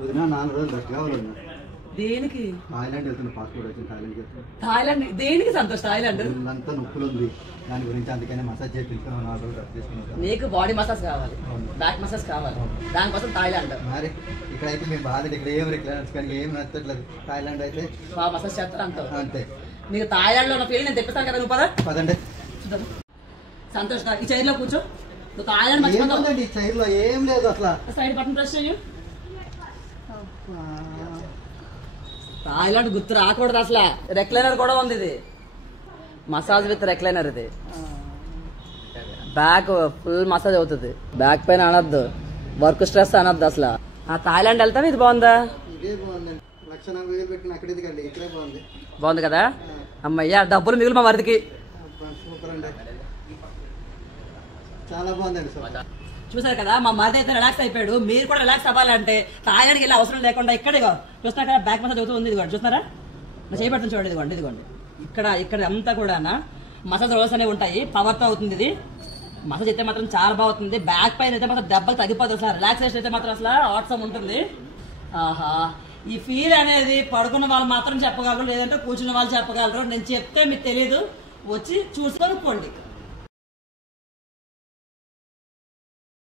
వదిన 4 రోజులు రెస్ట్ కావాలి. దేనికి? థాయిలాండ్ వెళ్తున్నా, పాస్పోర్ట్ వచ్చింది థాయిలాండ్ వెళ్తున్నా. థాయిలాండ్ దేనికి సంతోష్? థాయిలాండ్ అంతా నొప్పులు ఉంది, దాని గురించి అందుకనే మసాజ్ చేయించుకున్నాను. 4 రోజులు రెస్ట్ తీసుకున్నాను. నీకు బాడీ మసాజ్ కావాలి, బ్యాక్ మసాజ్ కావాలి, దానికోసం థాయిలాండ్. మరి ఇక్కడైతే మేము బాగాలేదు, ఇక్కడ ఏం రిక్లైనర్స్ కానీ ఏం నచ్చట్లేదు. థాయిలాండ్ అయితే బాగా మసాజ్ చేస్తారు అంత అంతే. నీకు థాయిలాండ్ లో ఉన్న ఫీలింగ్ నేను తెప్పిస్తాను కదా, నువ్వు పదండి. చూద్దాం. సంతోష్ ఈ చైర్ లో కూర్చో. నువ్వు థాయిలాండ్ మర్చిపోతావు. ఈ చైర్ లో ఏం లేదు అసలు. సైడ్ బటన్ ప్రెస్ చెయ్యి. థాయిలాండ్ గుర్తు రాకూడదు అసలు. రెక్లైనర్ కూడా ఉంది, ఇది మసాజ్ విత్ రెక్లైనర్. ఇది బ్యాక్ ఫుల్ మసాజ్ అవుతుంది. బ్యాక్ పైన అనద్దు, వర్క్ స్ట్రెస్ అనద్దు అసలు. ఆ థాయిలాండ్ వెళ్తాం. ఇది బాగుందా? ఇదే బాగుందండి. 1,40,000 పెట్టిన అక్కడ కండి, ఇక్కడే బాగుంది. బాగుంది కదా అమ్మయ్యా, డబ్బులు మిగులు మా వరదికి. సూపర్ అండి, చాలా బాగుందండి. చూసారు కదా, మా మరిది అయితే రిలాక్స్ అయిపోయాడు. మీరు కూడా రిలాక్స్ అవ్వాలంటే థాయిలాండ్కి వెళ్ళి అవసరం లేకుండా ఇక్కడే చూస్తున్నా కదా, బ్యాక్ మసాజ్ అవుతుంది. ఇదిగోండి చూస్తున్నారా, నా చేయబడుతుంది చూడండి. ఇదిగోండి ఇక్కడ అంతా కూడా మసాజ్ రోల్స్ అనేవి ఉంటాయి. పవర్తో అవుతుంది ఇది. మసాజ్ అయితే మాత్రం చాలా బాగుంటుంది. బ్యాక్ పైన అయితే మాత్రం దెబ్బలు తగ్గిపోతుంది. అసలు రిలాక్సేషన్ అయితే మాత్రం అసలు ఆట్సం ఉంటుంది. ఆహా, ఈ ఫీల్ అనేది పడుకున్న వాళ్ళు మాత్రం చెప్పగలరు, లేదంటే కూర్చున్న వాళ్ళు చెప్పగలరు. నేను చెప్తే మీకు తెలీదు, వచ్చి చూసుకొని పోండి.